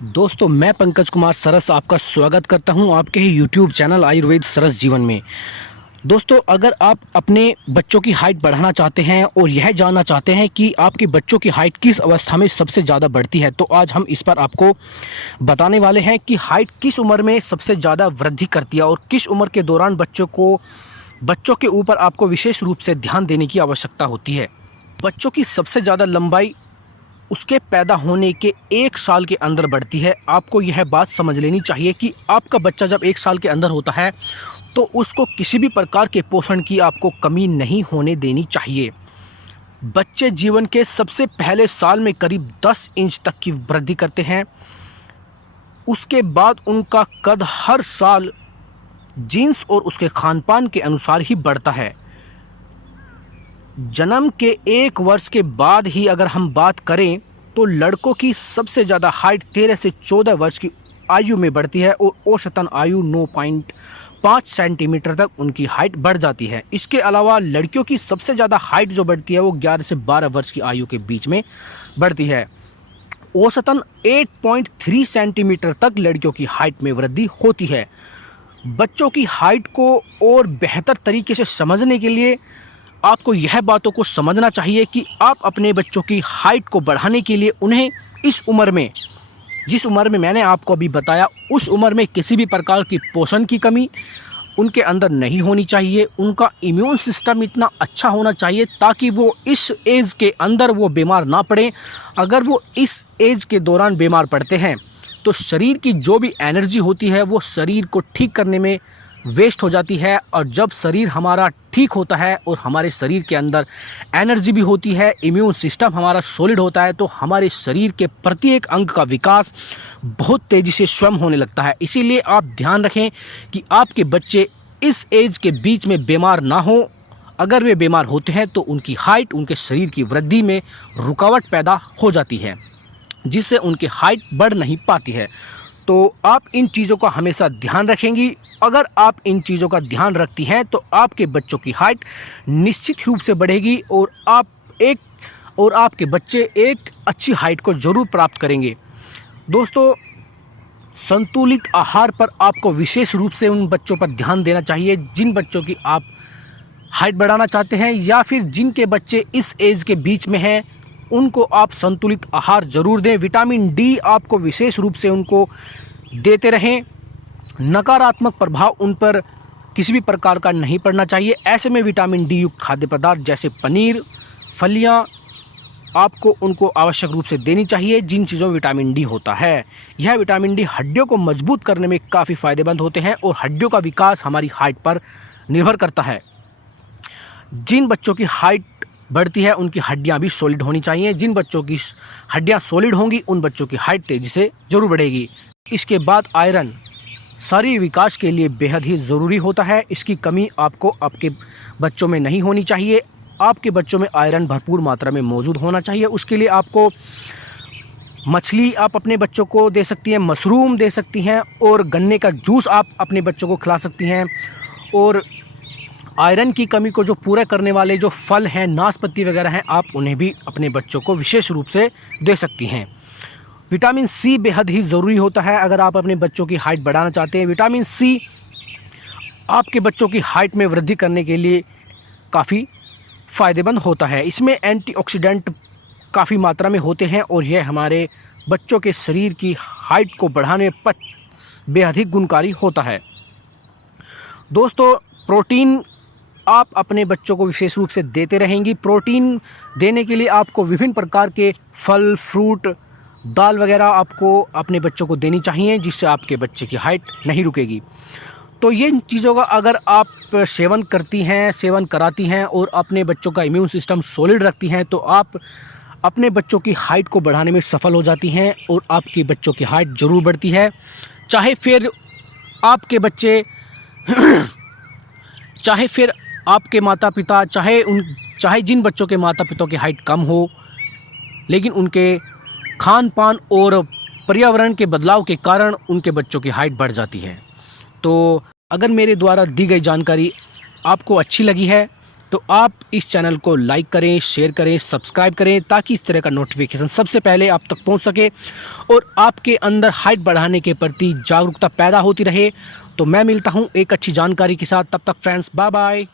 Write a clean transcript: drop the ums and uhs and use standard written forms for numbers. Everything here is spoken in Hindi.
दोस्तों, मैं पंकज कुमार सरस आपका स्वागत करता हूं आपके ही यूट्यूब चैनल आयुर्वेद सरस जीवन में। दोस्तों, अगर आप अपने बच्चों की हाइट बढ़ाना चाहते हैं और यह जानना चाहते हैं कि आपके बच्चों की हाइट किस अवस्था में सबसे ज़्यादा बढ़ती है, तो आज हम इस पर आपको बताने वाले हैं कि हाइट किस उम्र में सबसे ज़्यादा वृद्धि करती है और किस उम्र के दौरान बच्चों के ऊपर आपको विशेष रूप से ध्यान देने की आवश्यकता होती है। बच्चों की सबसे ज़्यादा लंबाई उसके पैदा होने के 1 साल के अंदर बढ़ती है। आपको यह बात समझ लेनी चाहिए कि आपका बच्चा जब 1 साल के अंदर होता है तो उसको किसी भी प्रकार के पोषण की आपको कमी नहीं होने देनी चाहिए। बच्चे जीवन के सबसे पहले साल में करीब 10 इंच तक की वृद्धि करते हैं। उसके बाद उनका कद हर साल जीन्स और उसके खान-पान के अनुसार ही बढ़ता है। जन्म के 1 वर्ष के बाद ही अगर हम बात करें तो लड़कों की सबसे ज़्यादा हाइट 13 से 14 वर्ष की आयु में बढ़ती है और औसतन आयु 9.5 सेंटीमीटर तक उनकी हाइट बढ़ जाती है। इसके अलावा लड़कियों की सबसे ज़्यादा हाइट जो बढ़ती है वो 11 से 12 वर्ष की आयु के बीच में बढ़ती है। औसतन 8.3 सेंटीमीटर तक लड़कियों की हाइट में वृद्धि होती है। बच्चों की हाइट को और बेहतर तरीके से समझने के लिए आपको यह बातों को समझना चाहिए कि आप अपने बच्चों की हाइट को बढ़ाने के लिए उन्हें इस उम्र में, जिस उम्र में मैंने आपको अभी बताया, उस उम्र में किसी भी प्रकार की पोषण की कमी उनके अंदर नहीं होनी चाहिए। उनका इम्यून सिस्टम इतना अच्छा होना चाहिए ताकि वो इस एज के अंदर वो बीमार ना पड़े। अगर वो इस एज के दौरान बीमार पड़ते हैं तो शरीर की जो भी एनर्जी होती है वो शरीर को ठीक करने में वेस्ट हो जाती है, और जब शरीर हमारा ठीक होता है और हमारे शरीर के अंदर एनर्जी भी होती है, इम्यून सिस्टम हमारा सॉलिड होता है, तो हमारे शरीर के प्रत्येक अंग का विकास बहुत तेज़ी से स्वयं होने लगता है। इसीलिए आप ध्यान रखें कि आपके बच्चे इस एज के बीच में बीमार ना हो। अगर वे बीमार होते हैं तो उनकी हाइट, उनके शरीर की वृद्धि में रुकावट पैदा हो जाती है, जिससे उनकी हाइट बढ़ नहीं पाती है। तो आप इन चीज़ों का हमेशा ध्यान रखेंगी। अगर आप इन चीज़ों का ध्यान रखती हैं तो आपके बच्चों की हाइट निश्चित रूप से बढ़ेगी और आपके बच्चे एक अच्छी हाइट को ज़रूर प्राप्त करेंगे। दोस्तों, संतुलित आहार पर आपको विशेष रूप से उन बच्चों पर ध्यान देना चाहिए जिन बच्चों की आप हाइट बढ़ाना चाहते हैं, या फिर जिनके बच्चे इस एज के बीच में हैं, उनको आप संतुलित आहार ज़रूर दें। विटामिन डी आपको विशेष रूप से उनको देते रहें। नकारात्मक प्रभाव उन पर किसी भी प्रकार का नहीं पड़ना चाहिए। ऐसे में विटामिन डी युक्त खाद्य पदार्थ जैसे पनीर, फलियां आपको उनको आवश्यक रूप से देनी चाहिए, जिन चीज़ों में विटामिन डी होता है। यह विटामिन डी हड्डियों को मजबूत करने में काफ़ी फ़ायदेमंद होते हैं और हड्डियों का विकास हमारी हाइट पर निर्भर करता है। जिन बच्चों की हाइट बढ़ती है उनकी हड्डियां भी सॉलिड होनी चाहिए। जिन बच्चों की हड्डियां सॉलिड होंगी उन बच्चों की हाइट तेज़ी से ज़रूर बढ़ेगी। इसके बाद आयरन शारीरिक विकास के लिए बेहद ही ज़रूरी होता है। इसकी कमी आपको आपके बच्चों में नहीं होनी चाहिए। आपके बच्चों में आयरन भरपूर मात्रा में मौजूद होना चाहिए। उसके लिए आपको मछली आप अपने बच्चों को दे सकती हैं, मशरूम दे सकती हैं, और गन्ने का जूस आप अपने बच्चों को खिला सकती हैं। और आयरन की कमी को जो पूरा करने वाले जो फल हैं, नाशपाती वगैरह हैं, आप उन्हें भी अपने बच्चों को विशेष रूप से दे सकती हैं। विटामिन सी बेहद ही ज़रूरी होता है अगर आप अपने बच्चों की हाइट बढ़ाना चाहते हैं। विटामिन सी आपके बच्चों की हाइट में वृद्धि करने के लिए काफ़ी फ़ायदेमंद होता है। इसमें एंटीऑक्सीडेंट काफ़ी मात्रा में होते हैं और यह हमारे बच्चों के शरीर की हाइट को बढ़ाने पर बेहद ही गुणकारी होता है। दोस्तों, प्रोटीन आप अपने बच्चों को विशेष रूप से देते रहेंगी। प्रोटीन देने के लिए आपको विभिन्न प्रकार के फल, फ्रूट, दाल वगैरह आपको अपने बच्चों को देनी चाहिए, जिससे आपके बच्चे की हाइट नहीं रुकेगी। तो ये चीज़ों का अगर आप सेवन करती हैं, सेवन कराती हैं और अपने बच्चों का इम्यून सिस्टम सॉलिड रखती हैं, तो आप अपने बच्चों की हाइट को बढ़ाने में सफल हो जाती हैं और आपके बच्चों की हाइट ज़रूर बढ़ती है। चाहे फिर आपके माता पिता, चाहे जिन बच्चों के माता पिता की हाइट कम हो, लेकिन उनके खान पान और पर्यावरण के बदलाव के कारण उनके बच्चों की हाइट बढ़ जाती है। तो अगर मेरे द्वारा दी गई जानकारी आपको अच्छी लगी है तो आप इस चैनल को लाइक करें, शेयर करें, सब्सक्राइब करें ताकि इस तरह का नोटिफिकेशन सबसे पहले आप तक पहुंच सके और आपके अंदर हाइट बढ़ाने के प्रति जागरूकता पैदा होती रहे। तो मैं मिलता हूं एक अच्छी जानकारी के साथ, तब तक फ्रेंड्स बाय बाय।